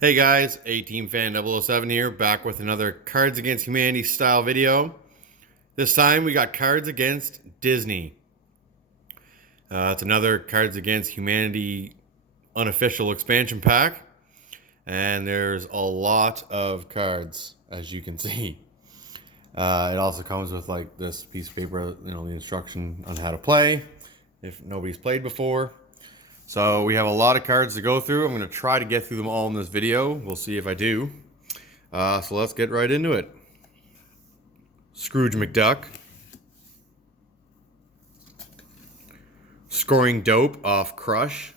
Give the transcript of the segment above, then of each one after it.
Hey guys, A-Team Fan 007 here, back with another Cards Against Humanity style video. This time we got Cards Against Disney. It's another Cards Against Humanity unofficial expansion pack, and there's a lot of cards, as you can see. It also comes with like this piece of paper, the instruction on how to play, if nobody's played before. So we have a lot of cards to go through. I'm going to try to get through them all in this video. We'll see if I do. So let's get right into it. Scrooge McDuck. Scoring Dope off Crush.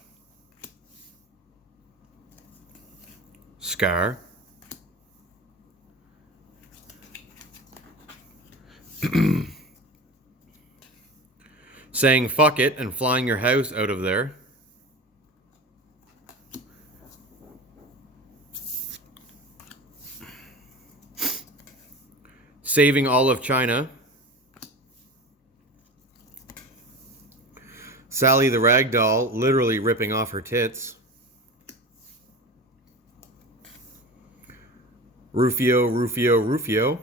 Scar. Saying fuck it and flying your house out of there. Saving all of China. Sally the Ragdoll literally ripping off her tits. Rufio, Rufio, Rufio.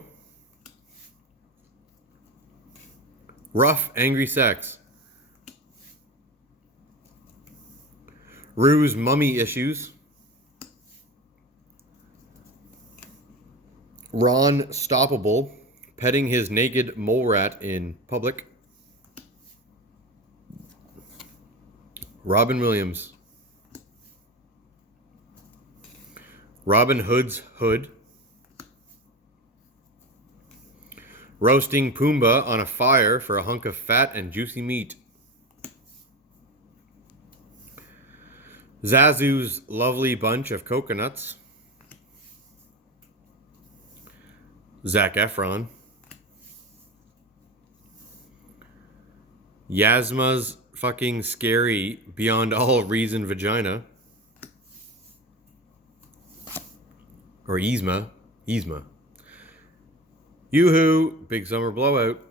Rough, angry sex. Rue's mummy issues. Ron Stoppable, petting his naked mole rat in public. Robin Williams. Robin Hood's hood. Roasting Pumbaa on a fire for a hunk of fat and juicy meat. Zazu's lovely bunch of coconuts. Zac Efron. Yasma's fucking scary beyond all reason vagina. Or Yzma. Yzma. Yoo-hoo, big summer blowout.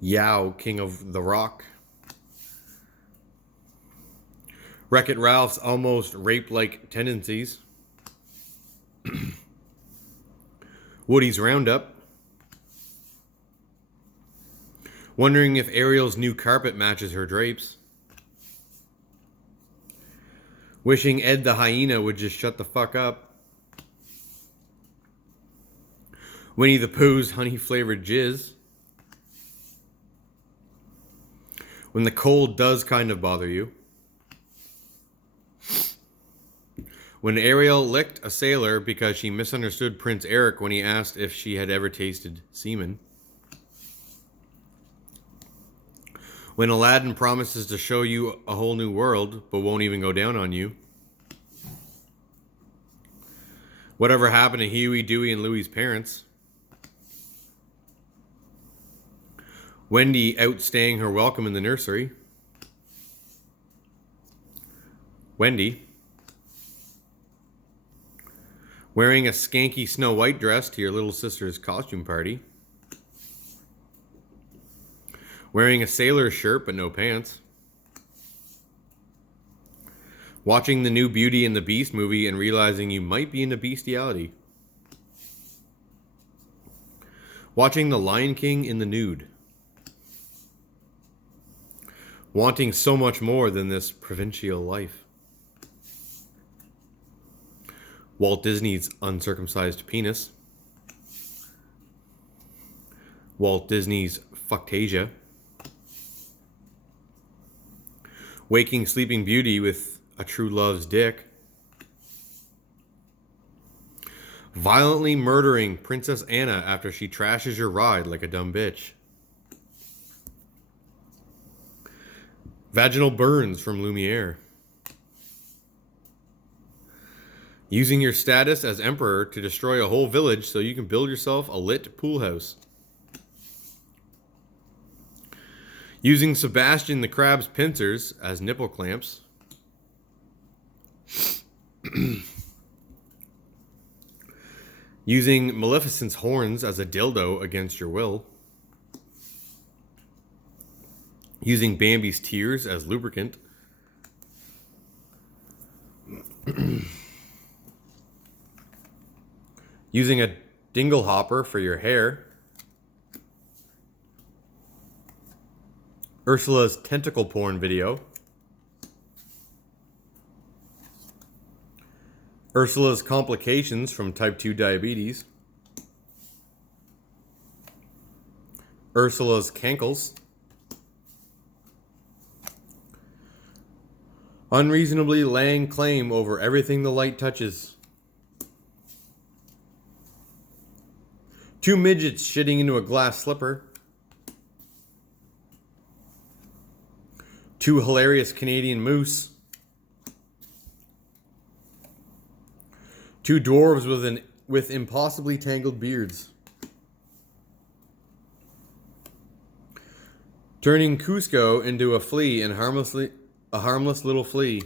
Yao, king of the rock. Wreck-It Ralph's almost rape-like tendencies. Woody's Roundup. Wondering if Ariel's new carpet matches her drapes. Wishing Ed the hyena would just shut the fuck up. Winnie the Pooh's honey-flavored jizz. When the cold does kind of bother you. When Ariel licked a sailor because she misunderstood Prince Eric when he asked if she had ever tasted semen. When Aladdin promises to show you a whole new world, but won't even go down on you. Whatever happened to Huey, Dewey, and Louie's parents. Wendy outstaying her welcome in the nursery. Wendy. Wearing a skanky Snow White dress to your little sister's costume party. Wearing a sailor shirt but no pants. Watching the new Beauty and the Beast movie and realizing you might be into bestiality. Watching The Lion King in the nude. Wanting so much more than this provincial life. Walt Disney's uncircumcised penis. Walt Disney's fucktasia. Waking Sleeping Beauty with a true love's dick. Violently murdering Princess Anna after she trashes your ride like a dumb bitch. Vaginal burns from Lumiere. Using your status as emperor to destroy a whole village so you can build yourself a lit pool house. Using Sebastian the Crab's pincers as nipple clamps. Using Maleficent's horns as a dildo against your will. Using Bambi's tears as lubricant. Using a dingle hopper for your hair. Ursula's tentacle porn video. Ursula's complications from type 2 diabetes. Ursula's cankles. Unreasonably laying claim over everything the light touches. 2 midgets shitting into a glass slipper. 2 hilarious Canadian moose. 2 dwarves with impossibly tangled beards. Turning Cusco into a flea and a harmless little flea.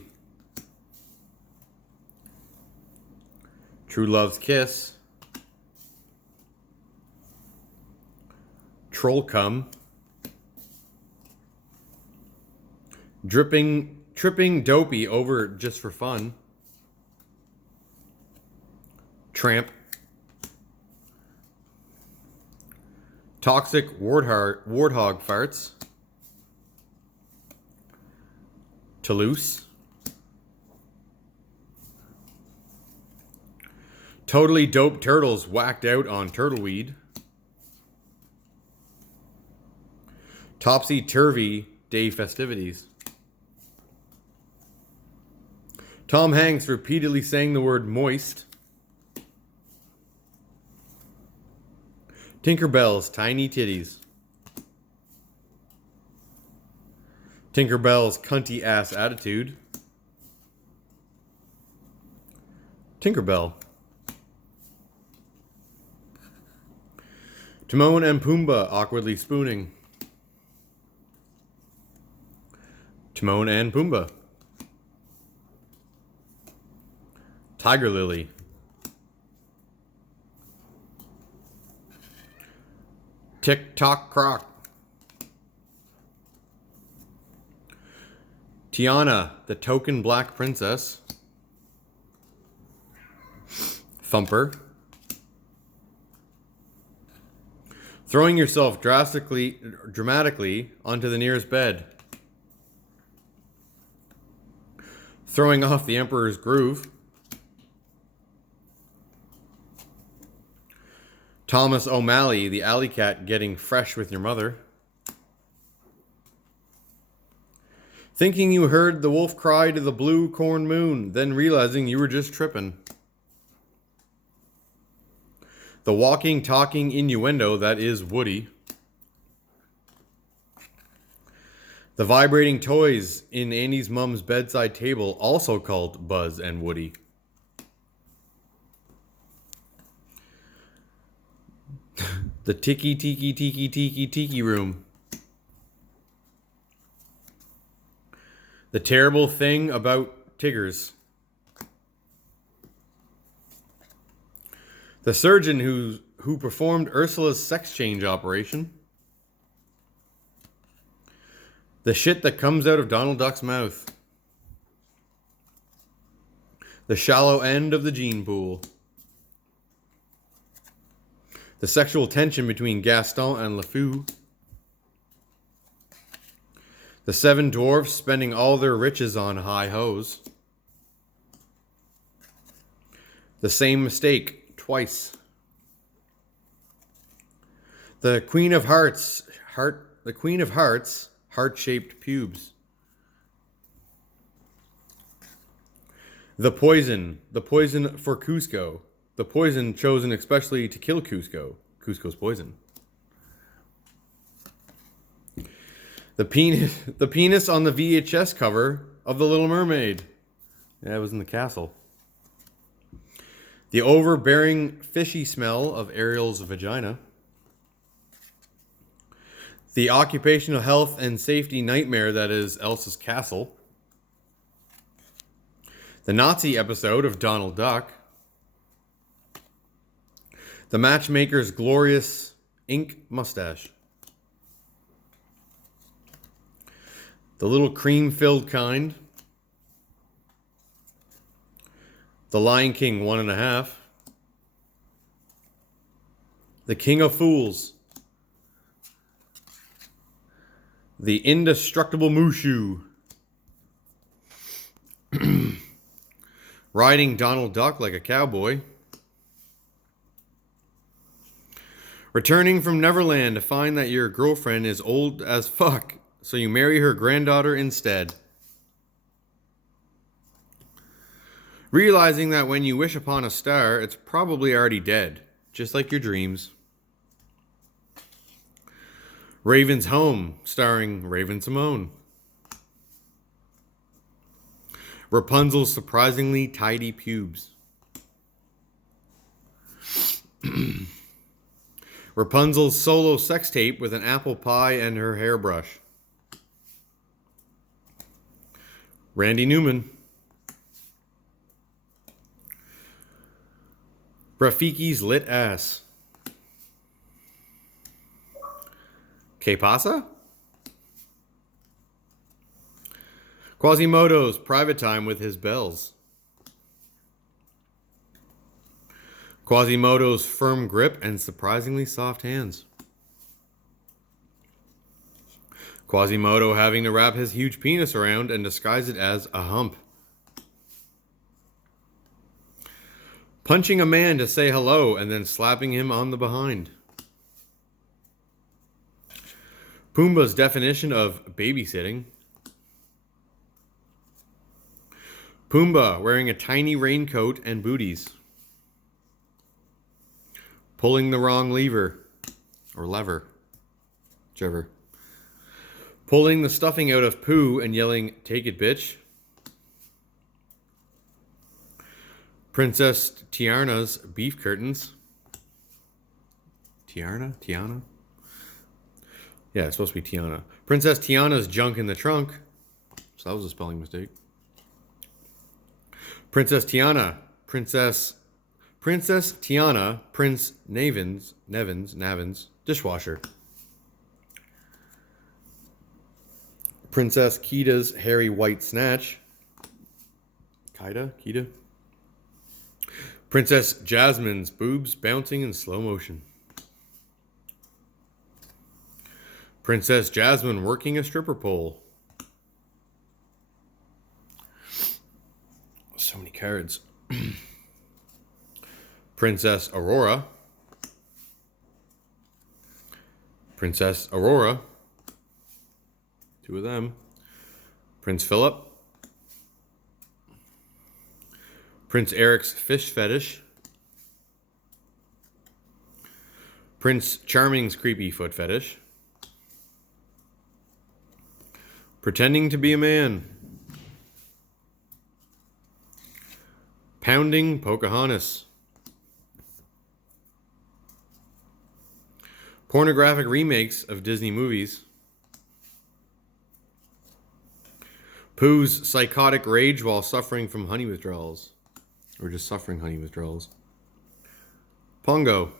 True Love's kiss. Troll cum. Tripping Dopey over just for fun. Tramp. Toxic warthog farts. Toulouse. Totally dope turtles whacked out on turtleweed. Topsy-turvy day festivities. Tom Hanks repeatedly saying the word moist. Tinkerbell's tiny titties. Tinkerbell's cunty ass attitude. Tinkerbell. Timon and Pumbaa awkwardly spooning. Timon and Pumbaa. Tiger Lily. Tick-tock croc. Tiana, the token black princess. Thumper. Throwing yourself dramatically onto the nearest bed. Throwing off the Emperor's groove. Thomas O'Malley, the alley cat, getting fresh with your mother. Thinking you heard the wolf cry to the blue corn moon, then realizing you were just tripping. The walking, talking innuendo that is Woody. The vibrating toys in Andy's mom's bedside table, also called Buzz and Woody. The tiki room. The terrible thing about Tiggers. The surgeon who performed Ursula's sex change operation. The shit that comes out of Donald Duck's mouth. The shallow end of the gene pool. The sexual tension between Gaston and LeFou. The 7 dwarfs spending all their riches on high hose. The same mistake twice. The Queen of Hearts, heart-shaped pubes. The poison for Cusco. The poison chosen especially to kill Cusco. Cusco's poison. The penis on the VHS cover of The Little Mermaid. Yeah, it was in the castle. The overbearing fishy smell of Ariel's vagina. The occupational health and safety nightmare that is Elsa's castle. The Nazi episode of Donald Duck. The matchmaker's glorious ink mustache. The little cream-filled kind. The Lion King 1.5. The King of Fools. The Indestructible Mushu. Riding Donald Duck like a cowboy. Returning from Neverland to find that your girlfriend is old as fuck, so you marry her granddaughter instead. Realizing that when you wish upon a star, it's probably already dead, just like your dreams. Raven's Home, starring Raven-Symoné. Rapunzel's surprisingly tidy pubes. Rapunzel's solo sex tape with an apple pie and her hairbrush. Randy Newman. Rafiki's lit ass. Que pasa? Quasimodo's private time with his bells. Quasimodo's firm grip and surprisingly soft hands. Quasimodo having to wrap his huge penis around and disguise it as a hump. Punching a man to say hello and then slapping him on the behind. Pumbaa's definition of babysitting. Pumbaa wearing a tiny raincoat and booties. Pulling the wrong lever. Or lever. Whichever. Pulling the stuffing out of Pooh and yelling, "Take it, bitch." Princess Tiana's beef curtains. Tiana? Yeah, it's supposed to be Tiana. Princess Tiana's junk in the trunk. So that was a spelling mistake. Princess Tiana. Princess Tiana. Prince Nevins. Dishwasher. Princess Kita's hairy white snatch. Kita? Princess Jasmine's boobs bouncing in slow motion. Princess Jasmine working a stripper pole. So many cards. Princess Aurora. Princess Aurora. Two of them. Prince Philip. Prince Eric's fish fetish. Prince Charming's creepy foot fetish. Pretending to be a man. Pounding Pocahontas. Pornographic remakes of Disney movies. Pooh's psychotic rage while suffering from honey withdrawals. Or just suffering honey withdrawals. Pongo.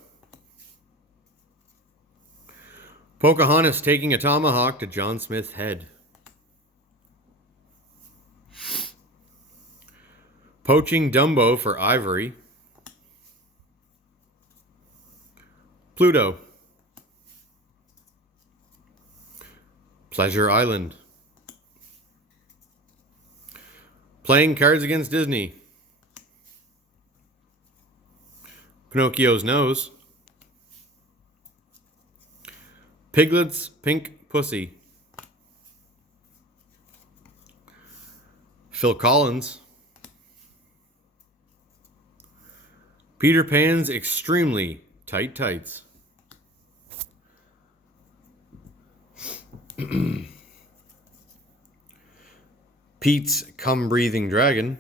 Pocahontas taking a tomahawk to John Smith's head. Poaching Dumbo for ivory. Pluto. Pleasure Island. Playing Cards Against Disney. Pinocchio's nose. Piglet's pink pussy. Phil Collins. Peter Pan's extremely tight tights. Pete's cum-breathing dragon.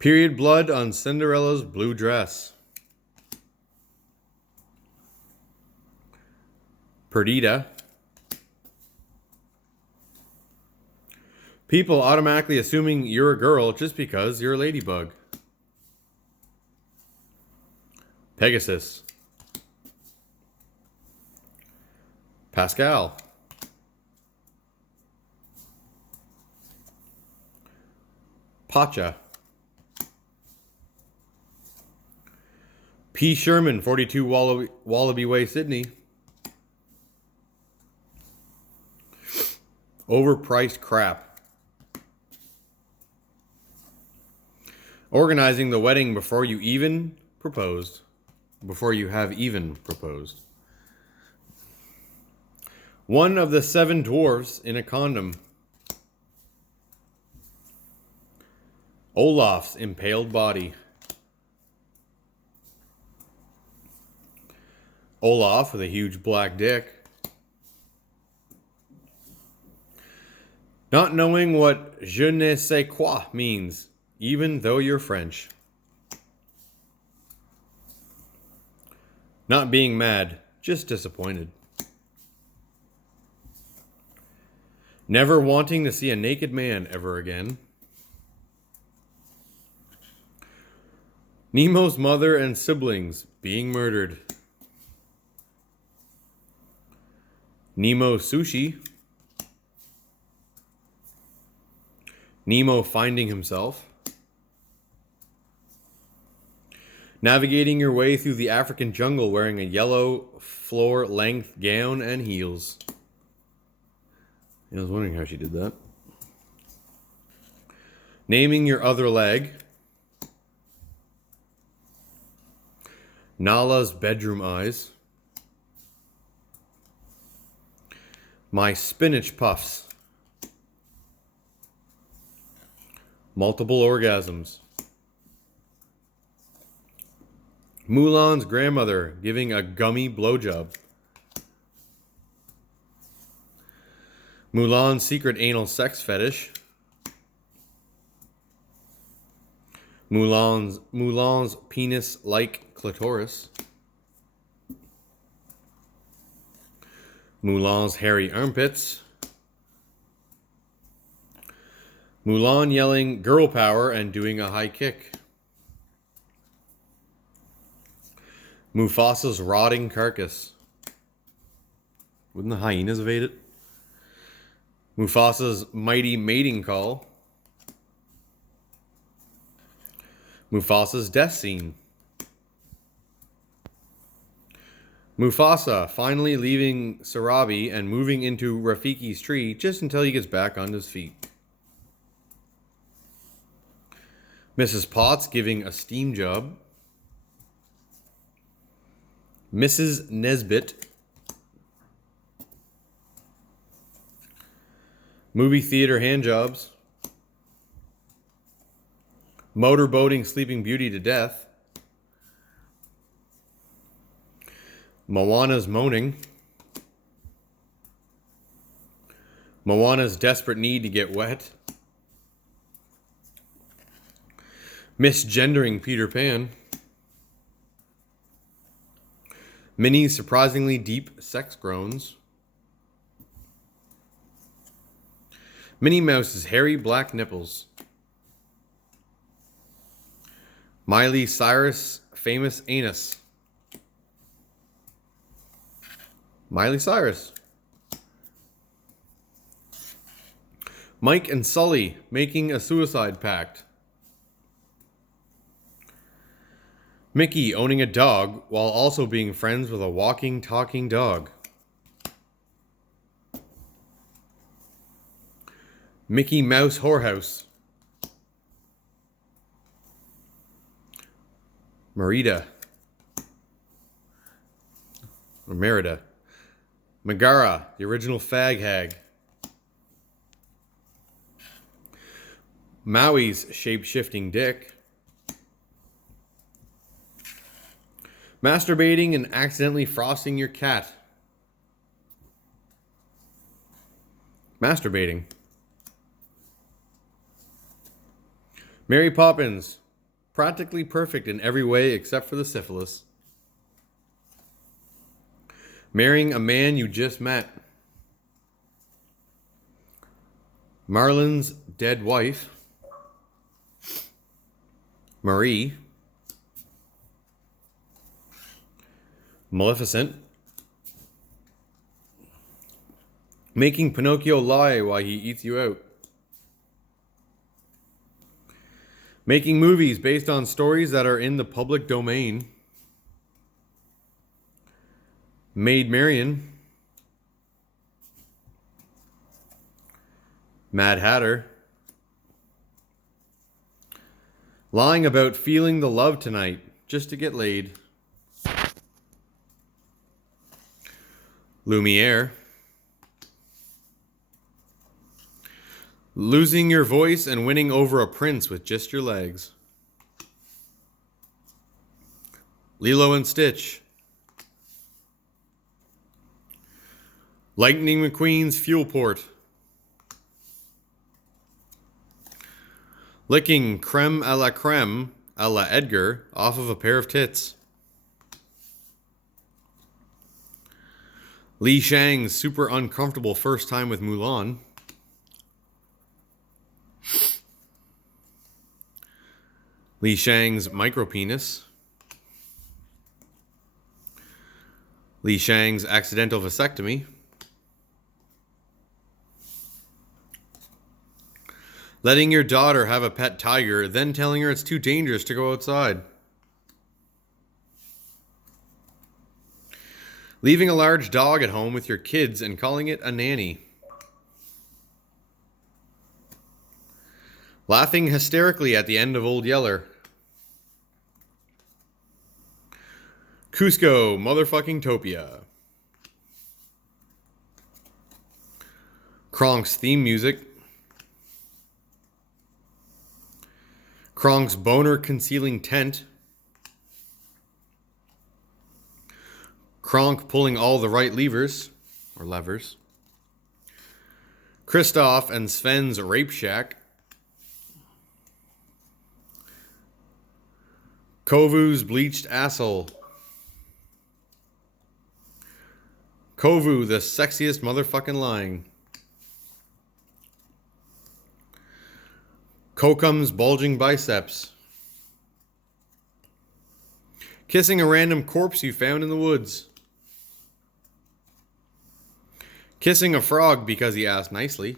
Period blood on Cinderella's blue dress. Perdita. People automatically assuming you're a girl just because you're a ladybug. Pegasus. Pascal. Pacha. P. Sherman, 42 Wallaby Way, Sydney. Overpriced crap. Organizing the wedding before you even proposed. Before you have even proposed. One of the 7 dwarfs in a condom. Olaf's impaled body. Olaf with a huge black dick. Not knowing what je ne sais quoi means, even though you're French. Not being mad, just disappointed. Never wanting to see a naked man ever again. Nemo's mother and siblings being murdered. Nemo sushi. Nemo finding himself. Navigating your way through the African jungle wearing a yellow floor-length gown and heels. I was wondering how she did that. Naming your other leg. Nala's bedroom eyes. My spinach puffs. Multiple orgasms. Mulan's grandmother giving a gummy blowjob. Mulan's secret anal sex fetish. Mulan's penis-like clitoris. Mulan's hairy armpits. Mulan yelling girl power and doing a high kick. Mufasa's rotting carcass. Wouldn't the hyenas have ate it? Mufasa's mighty mating call. Mufasa's death scene. Mufasa finally leaving Sarabi and moving into Rafiki's tree just until he gets back on his feet. Mrs. Potts giving a steam job. Mrs. Nesbit. Movie theater handjobs. Motorboating Sleeping Beauty to death. Moana's moaning. Moana's desperate need to get wet. Misgendering Peter Pan. Minnie's surprisingly deep sex groans. Minnie Mouse's hairy black nipples. Miley Cyrus' famous anus. Miley Cyrus. Mike and Sully making a suicide pact. Mickey owning a dog while also being friends with a walking, talking dog. Mickey Mouse whorehouse. Merida. Or Merida. Megara, the original fag hag. Maui's shape-shifting dick. Masturbating and accidentally frosting your cat. Masturbating. Mary Poppins, practically perfect in every way except for the syphilis. Marrying a man you just met. Marlon's dead wife. Marie. Maleficent. Making Pinocchio lie while he eats you out. Making movies based on stories that are in the public domain. Maid Marian, Mad Hatter, lying about feeling the love tonight just to get laid, Lumiere, losing your voice and winning over a prince with just your legs, Lilo and Stitch, Lightning McQueen's fuel port, licking creme a la Edgar off of a pair of tits, Li Shang's super uncomfortable first time with Mulan, Li Shang's micropenis, Li Shang's accidental vasectomy, letting your daughter have a pet tiger, then telling her it's too dangerous to go outside, leaving a large dog at home with your kids and calling it a nanny, laughing hysterically at the end of Old Yeller, Cusco motherfucking Topia, Kronk's theme music, Kronk's boner concealing tent, Kronk pulling all the right levers, Kristoff and Sven's rape shack, Kovu's bleached asshole, Kovu the sexiest motherfucking lying, Kokum's bulging biceps, kissing a random corpse you found in the woods, kissing a frog because he asked nicely,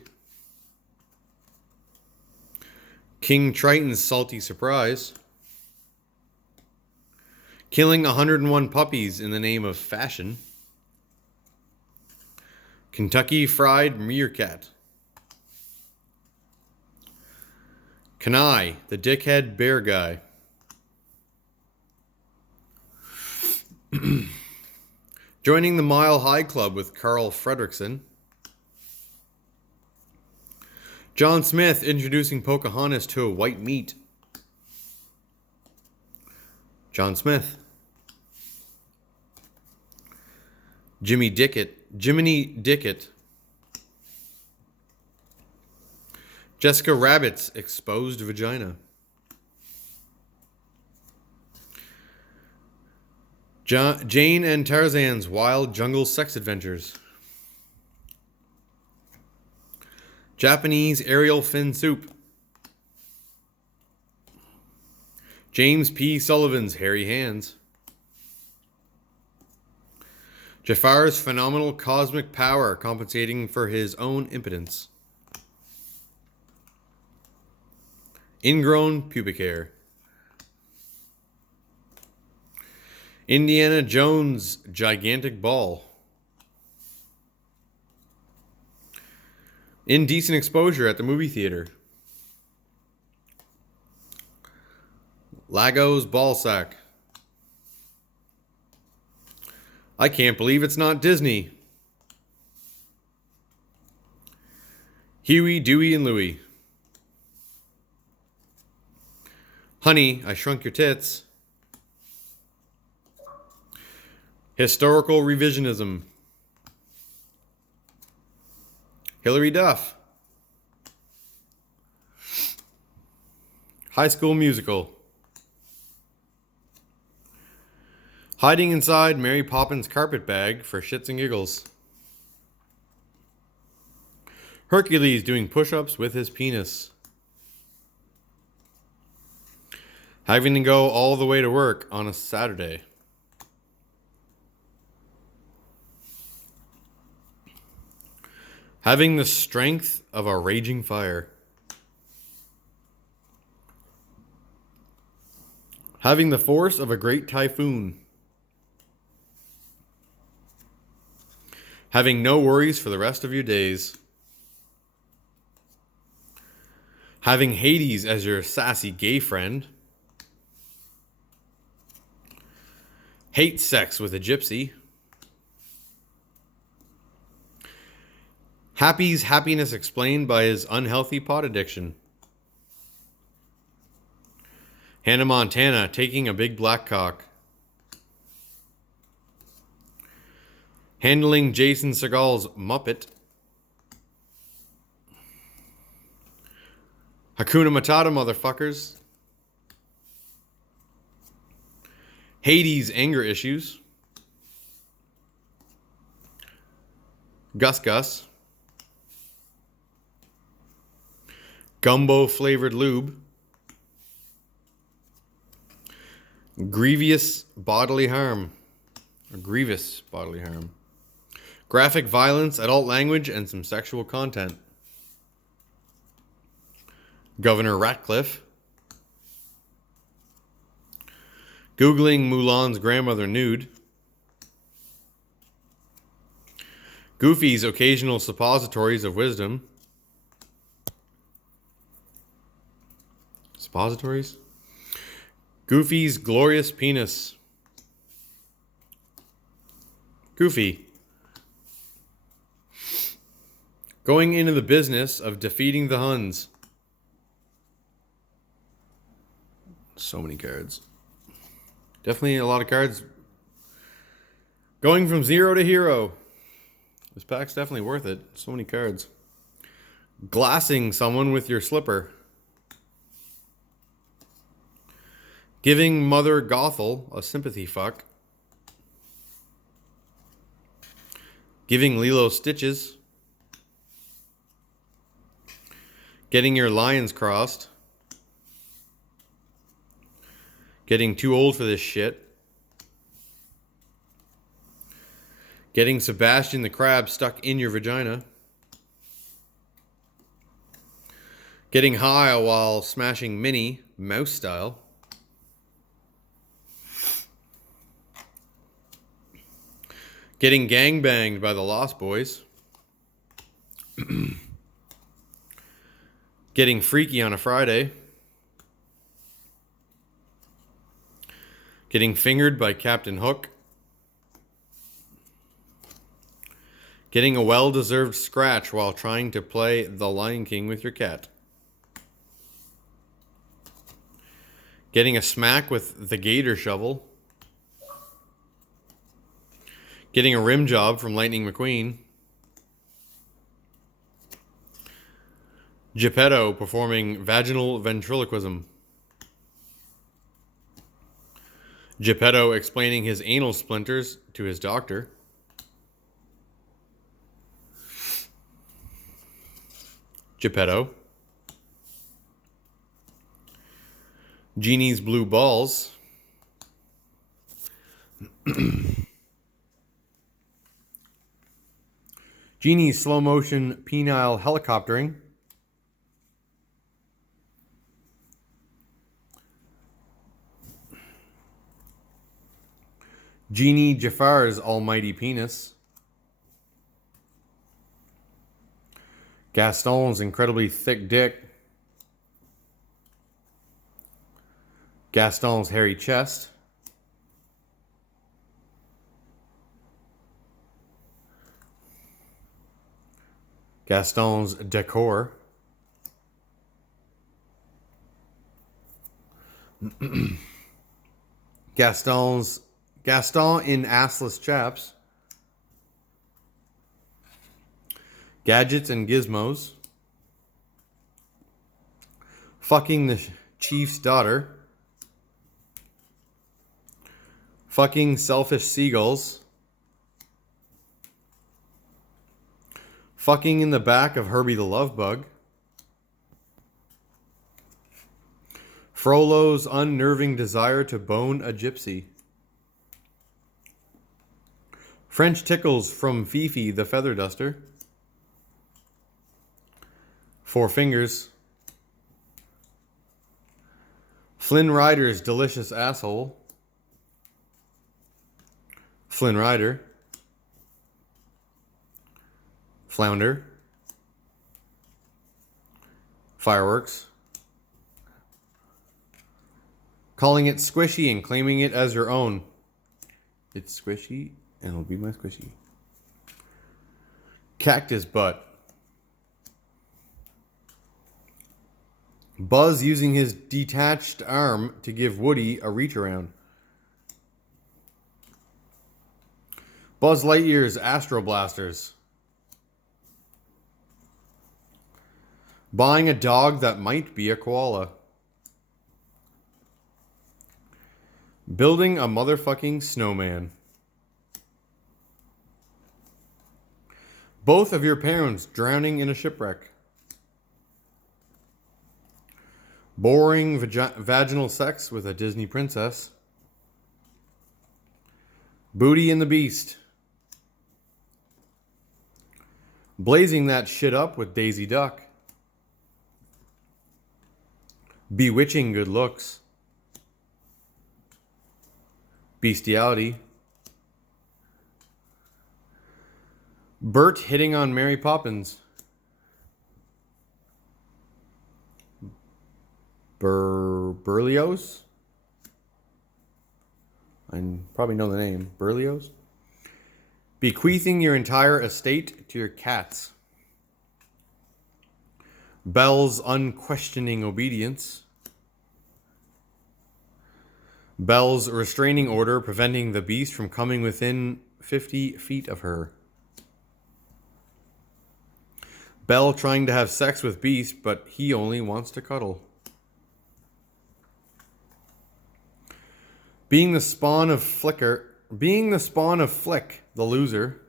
King Triton's salty surprise, killing 101 puppies in the name of fashion, Kentucky Fried Meerkat, Kanai, the dickhead bear guy, joining the Mile High Club with Carl Fredricksen, John Smith introducing Pocahontas to a white meat, John Smith, Jiminy Dickett, Jessica Rabbit's exposed vagina, Jane and Tarzan's wild jungle sex adventures, Japanese aerial fin soup, James P. Sullivan's hairy hands, Jafar's phenomenal cosmic power compensating for his own impotence, ingrown pubic hair, Indiana Jones' gigantic ball, indecent exposure at the movie theater, Lago's ballsack, I can't believe it's not Disney, Huey, Dewey, and Louie, Honey, I Shrunk Your Tits, historical revisionism, Hilary Duff, High School Musical, hiding inside Mary Poppins' carpet bag for shits and giggles, Hercules doing push-ups with his penis, having to go all the way to work on a Saturday, having the strength of a raging fire, having the force of a great typhoon, Having no worries for the rest of your days. Having Hades as your sassy gay friend. Hate sex with a gypsy. Happy's happiness explained by his unhealthy pot addiction. Hannah Montana taking a big black cock. Handling Jason Segal's Muppet. Hakuna Matata, motherfuckers. Hades' anger issues. Gus Gus. Gumbo flavored lube. Grievous bodily harm. Or grievous bodily harm. Graphic violence, adult language, and some sexual content. Governor Ratcliffe. Googling Mulan's grandmother nude. Goofy's occasional suppositories of wisdom. Suppositories? Goofy's glorious penis. Goofy. Going into the business of defeating the Huns. So many cards. Definitely a lot of cards. Going from 0 to hero. This pack's definitely worth it. So many cards. Glassing someone with your slipper. Giving Mother Gothel a sympathy fuck. Giving Lilo stitches. Getting your lions crossed. Getting too old for this shit. Getting Sebastian the Crab stuck in your vagina. Getting high while smashing Minnie, mouse style. Getting gangbanged by the Lost Boys. Getting freaky on a Friday. Getting fingered by Captain Hook. Getting a well-deserved scratch while trying to play The Lion King with your cat. Getting a smack with the gator shovel. Getting a rim job from Lightning McQueen. Geppetto performing vaginal ventriloquism. Geppetto explaining his anal splinters to his doctor. Geppetto. Genie's blue balls. Genie's slow motion penile helicoptering. Genie Jafar's almighty penis. Gaston's incredibly thick dick. Gaston's hairy chest. Gaston's decor. Gaston in assless chaps. Gadgets and gizmos. Fucking the chief's daughter. Fucking selfish seagulls. Fucking in the back of Herbie the Love Bug. Frollo's unnerving desire to bone a gypsy. French tickles from Fifi the feather duster. Four fingers. Flynn Rider's delicious asshole. Flynn Rider. Flounder. Fireworks. Calling it squishy and claiming it as your own. It's squishy and it'll be my squishy. Cactus butt. Buzz using his detached arm to give Woody a reach around. Buzz Lightyear's Astro Blasters. Buying a dog that might be a koala. Building a motherfucking snowman. Both of your parents drowning in a shipwreck. Boring vaginal sex with a Disney princess. Booty and the Beast. Blazing that shit up with Daisy Duck. Bewitching good looks. Bestiality. Bert hitting on Mary Poppins. Berlioz? I probably know the name. Berlioz? Bequeathing your entire estate to your cats. Belle's unquestioning obedience. Belle's restraining order preventing the Beast from coming within 50 feet of her. Belle trying to have sex with Beast, but he only wants to cuddle. Being the spawn of Flick, the loser.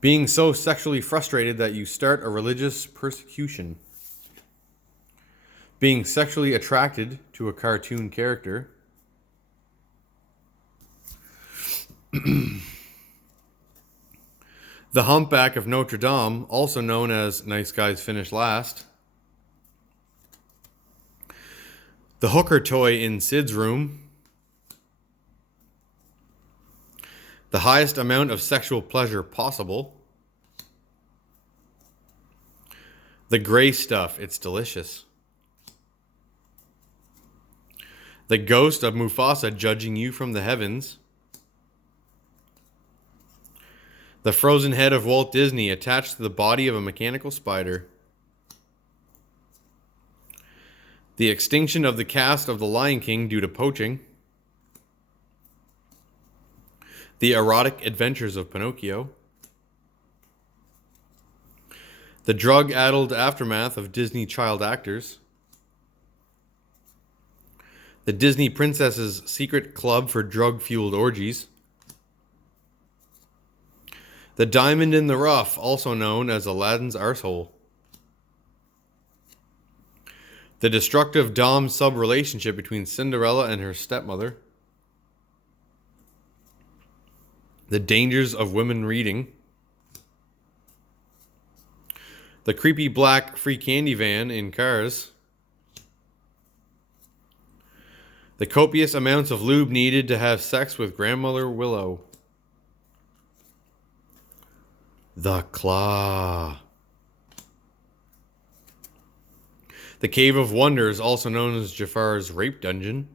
Being so sexually frustrated that you start a religious persecution. Being sexually attracted to a cartoon character. The Humpback of Notre Dame, also known as Nice Guys Finish Last. The hooker toy in Sid's room. The highest amount of sexual pleasure possible. The gray stuff, it's delicious. The ghost of Mufasa judging you from the heavens. The frozen head of Walt Disney attached to the body of a mechanical spider. The extinction of the cast of The Lion King due to poaching. The erotic adventures of Pinocchio. The drug-addled aftermath of Disney child actors. The Disney Princess's secret club for drug-fueled orgies. The diamond in the rough, also known as Aladdin's arsehole. The destructive dom-sub relationship between Cinderella and her stepmother. The dangers of women reading. The creepy black free candy van in Cars. The copious amounts of lube needed to have sex with Grandmother Willow. The Claw. The Cave of Wonders, also known as Jafar's Rape Dungeon.